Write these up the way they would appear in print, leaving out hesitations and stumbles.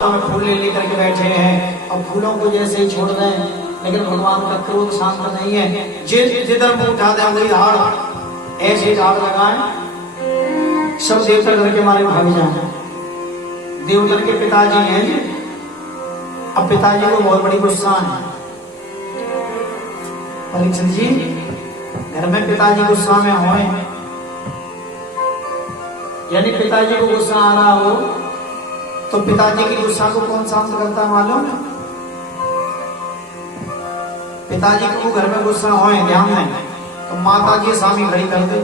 में फूल ले लेकर के बैठे हैं और फूलों को जैसे ही छोड़ दें, लेकिन भगवान का क्रोध शांत नहीं है। जिधर मुंह उठा दे वही हाड़, ऐसे झाड़ लगाए सब देवता डर के मारे भाग जाए। देवता के पिताजी हैं जी, अब पिताजी को बहुत बड़ी गुस्सा है। परीक्षित जी, घर में पिताजी गुस्सा में हो, यानी पिताजी को गुस्सा आ रहा हो तो पिताजी की गुस्सा को कौन शांत करता है मालूम है? पिताजी को घर में गुस्सा हो ध्यान में तो माता जी स्वामी खड़ी कर दे,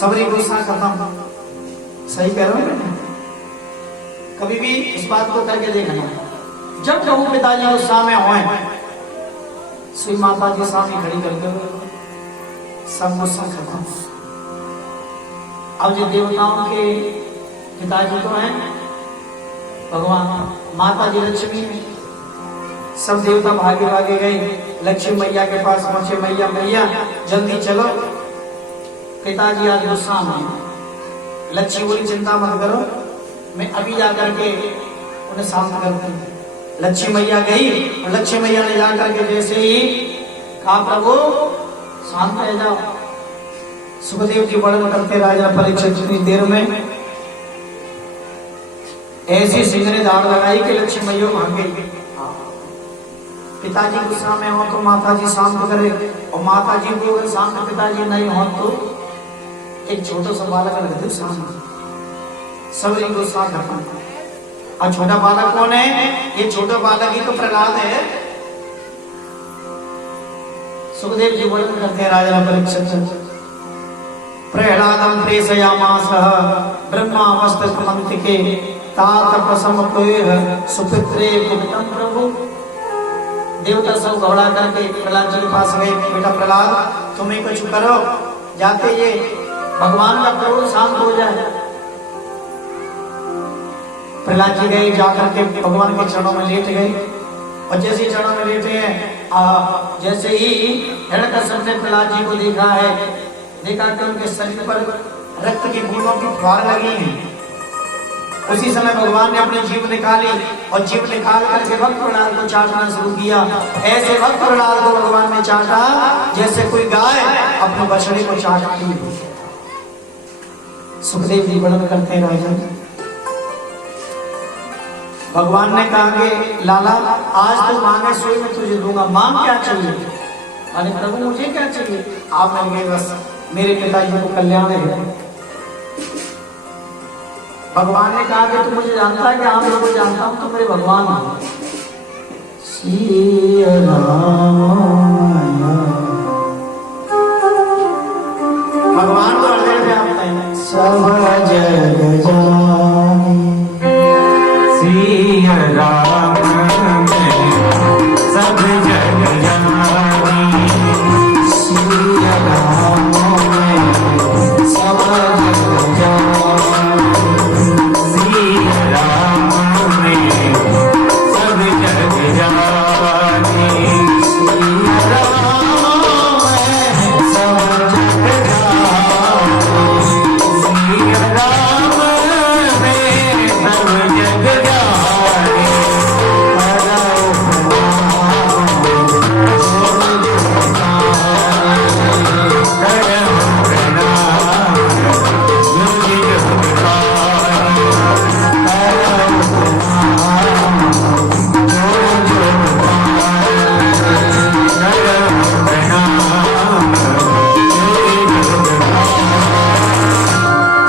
सबरी गुस्सा खत्म। सही कह रहा हूं? कभी भी इस बात को करके देखना, जब कहूं पिताजी गुस्सा में हो श्री माता जी स्वामी खड़ी कर दे, सब गुस्सा खत्म। अब जो देवताओं के पिताजी तो हैं भगवान, माता जी लक्ष्मी है। सब देवता भागे भागे गए लक्ष्मी मैया के पास पहुंचे, मैया मैया जल्दी चलो, पिताजी आज गुस्सा में। लक्ष्मी बोली चिंता मत करो, मैं अभी जाकर के उन्हें शांत करती हूँ। लक्ष्मी मैया गई और लक्ष्मी मैया ने जाकर के जैसे ही कहा प्रभु शांत रह जाओ। सुखदेव जी वर्णन करते राजा परीक्षित जितनी देर में ऐसी सिंह ने दाड़ लगाई कि लक्ष्मी मैया भाग गई। पिताजी गुस्सा में हो तो माता जी शांत करे, और माता जी को अगर शांत पिताजी नहीं हो तो एक छोटा सा बालक रख दे शांत, सब गुस्सा खत्म। और छोटा बालक कौन है? ये छोटा बालक ही तो प्रहलाद है। सुखदेव जी वर्णन करते हैं राजा परीक्षित, प्रहलादं प्रेषयामासः ब्रह्मावस्त्रमन्तिके तात प्रसमप्रेह सुपित्रे कुपितं प्रभु। देवता सब घबरा करके प्रहलाद जी के पास गए, बेटा प्रहलाद तुम ही कुछ करो, जाते ये भगवान का क्रोध शांत हो जाए। प्रहलाद जी गए, जाकर के भगवान के चरणों में लेट गए, और जैसे ही चरणों में लेटे हैं जैसे ही हिरण्यकश्यप ने प्रहलाद जी को देखा है, देखा कि उनके शरीर पर रक्त की बूंदों की फुहार लगी है। उसी समय भगवान ने अपनी जीभ निकाली और जीभ निकाल करके भक्त प्रहलाद को चाटना शुरू किया। ऐसे भक्त प्रहलाद को भगवान ने चाटा जैसे कोई गाय अपने बछड़े को चाटती है। सुखदेव जी वर्णन करते हैं राजा, भगवान ने कहा कि लाला आज तो मांगे सोई मैं तुझे दूंगा, मांग क्या चाहिए? अरे प्रभु मुझे क्या चाहिए? आप मिल गए, बस मेरे पिताजी को कल्याण है। भगवान ने कहा कि तू मुझे जानता है कि हाँ मैं को जानता हूं, तो मेरे भगवान हैं। श्री राम भगवान तो हृदय में आपका है। सब जग जानी श्री राम में सब जग जानी, श्री राम में सब जग जानी, श्री राम में सब जग जानी, श्री राम में सब जग जानी,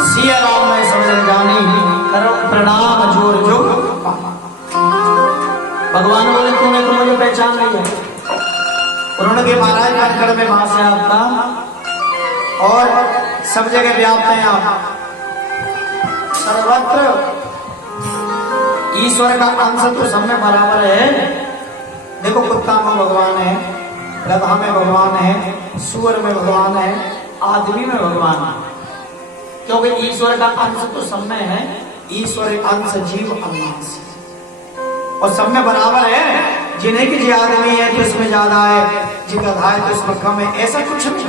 श्री राम में सब जग जानी। भगवान बोले तूने तो मुझे पहचान लिया। उन्होंने के महाराज कंकड़ में वहां से आपका और सब जगह व्याप्त हैं आप, सर्वत्र ईश्वर का अंश तो सब में बराबर है। देखो कुत्ता में भगवान है, गधा में भगवान है, सूअर में भगवान है, आदमी में भगवान है, क्योंकि ईश्वर का अंश तो सब में है। ईश्वर अंश जीव अंश और सब में बराबर है। जिन्हें की जो आदमी है तो इसमें ज्यादा है, जी गधा है तो इसमें कम है, ऐसा कुछ नहीं।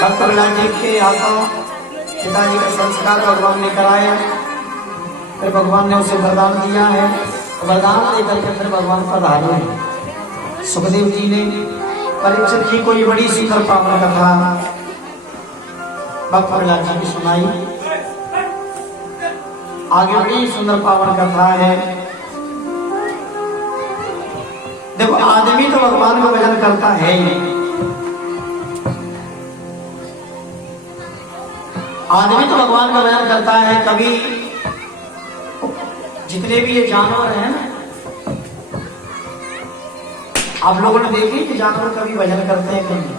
भक्त प्रहलाद जी के हाथों पिताजी का संस्कार भगवान ने कराया, फिर भगवान ने उसे वरदान दिया है, वरदान लेकर के फिर भगवान पधारे हैं। सुखदेव जी ने परीक्षित जी को ये बड़ी सुंदर पावन कथा भक्त प्रहलाद जी की सुनाई। आगे बड़ी सुंदर पावन कथा है। देखो आदमी तो भगवान का भजन करता है ही, आदमी तो भगवान का भजन करता है। कभी जितने भी ये जानवर हैं ना, आप लोगों ने देखी कि जानवर कभी भजन करते हैं कहीं?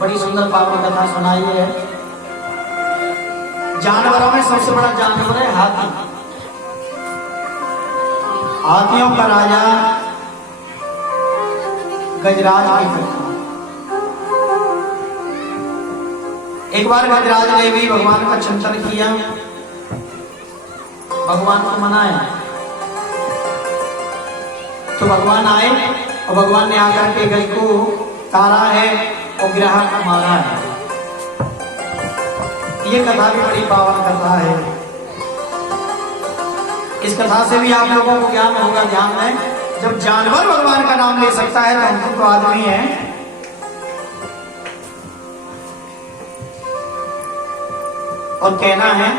बड़ी सुंदर पावन कथा सुनाई है। जानवरों में सबसे बड़ा जानवर है हाथी। हाथियों का राजा गजराज की कथा। एक बार गजराज ने भी भगवान का चिंतन किया, भगवान को मनाया, तो भगवान आए और भगवान ने आकर के गज को तारा है और ग्रह को मारा है। ये कथा भी बड़ी पावन कथा है। इस कथा से भी आप लोगों को ज्ञान होगा। ध्यान है, जब जानवर भगवान का नाम ले सकता है तो हम तो आदमी हैं। और कहना है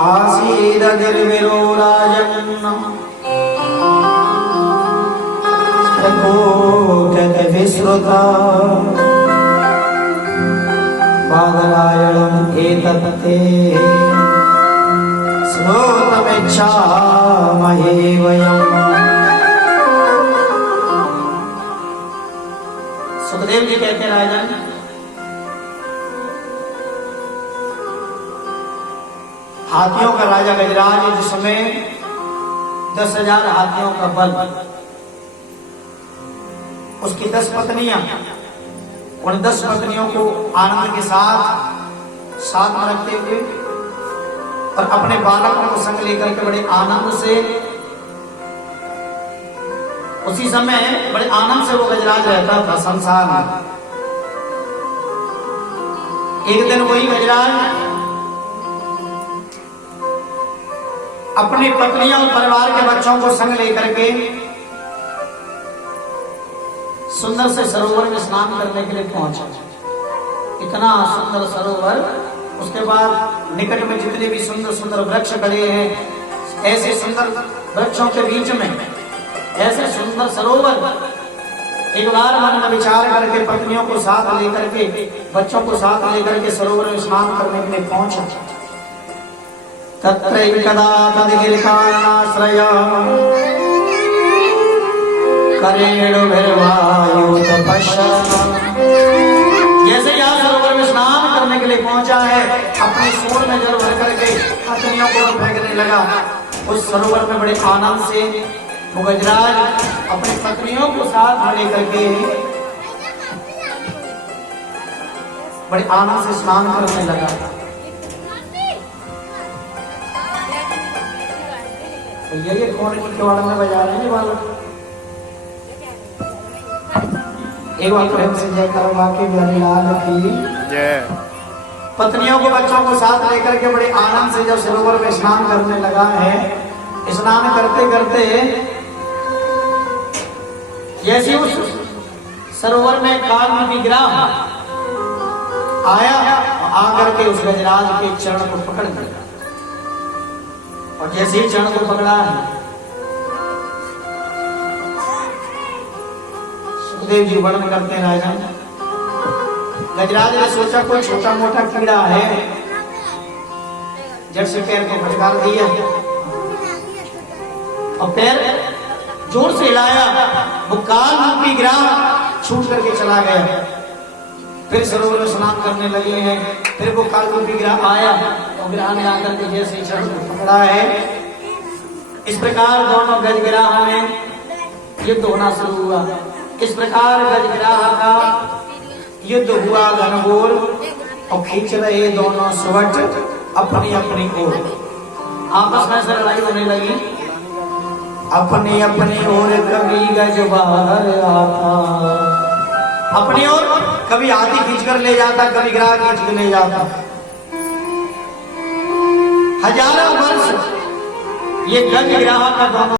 आसीद गिरविरो राजन विश्रुता बादरायणम् एतत्ते श्रोतमिच्छामहे वयम्। सुखदेव जी कहते हैं राजन, हाथियों का राजा गजराज जिसमें 10,000 हाथियों का बल, उसकी 10 पत्नियां, उन 10 पत्नियों को आनंद के साथ में रखते हुए और अपने बालकों को संग लेकर के बड़े आनंद से, उसी समय बड़े आनंद से वो गजराज रहता था संसार में। एक दिन वही गजराज अपनी पत्नियों और परिवार के बच्चों को संग लेकर के सुंदर से सरोवर में स्नान करने के लिए पहुंचा। इतना सुंदर सरोवर, उसके बाद निकट में जितने भी सुंदर सुंदर वृक्ष खड़े हैं, ऐसे सुंदर वृक्षों के बीच में ऐसे सुंदर सरोवर। एक बार मन में विचार करके पत्नियों को साथ लेकर के, बच्चों को साथ लेकर के सरोवर में स्नान करने के लिए पहुंचा। तत्रैकदा तद्गिरिकाश्रय करेणुभिर्वायुत पश्यन्। जैसे ही आप सरोवर में स्नान करने के लिए पहुंचा है, अपनी सूंड में जल भर करके पत्नियों को फेंकने लगा। उस सरोवर में बड़े आनंद से वो गजराज अपनी पत्नियों को साथ लेकर के बड़े आनंद से स्नान करने लगा। ये कौन किवाड़ में बजा रहे हैं बालक? एक बार प्रेम से जय करो बाकी लाल की जय। पत्नियों को बच्चों को साथ लेकर के बड़े आनंद से जब सरोवर में स्नान करने लगा है, स्नान करते करते जैसे उस सरोवर में काल विग्रह आया, आकर के उस गजराज के चरण को पकड़ लिया। और जैसे ही चरण को पकड़ा है, सुखदेव जी वर्णन करते हैं राजन, गजराज ने सोचा कोई छोटा मोटा कीड़ा है, जड़ से पैर को फटकार दिया और पैर जोर से हिलाया, वो काल रूपी ग्राह छूट करके चला गया। फिर सरोवर में स्नान करने लगे हैं, फिर वो काल रूपी ग्रह आया और ग्रह ने आकर के जैसे चरण को पकड़ा है, इस प्रकार दोनों गजग्राह में युद्ध होना शुरू हुआ। इस प्रकार गजग्राह का युद्ध हुआ घनघोर और खींच रहे दोनों सुवट अपनी अपनी ओर। आपस में से लड़ाई होने लगी। अपनी अपनी ओर कभी गज बाहर आता, अपनी ओर कभी हाथी खींचकर ले जाता, कभी ग्राह खींच कर ले जाता। हजारों वर्ष ये गज ग्राह का दोनों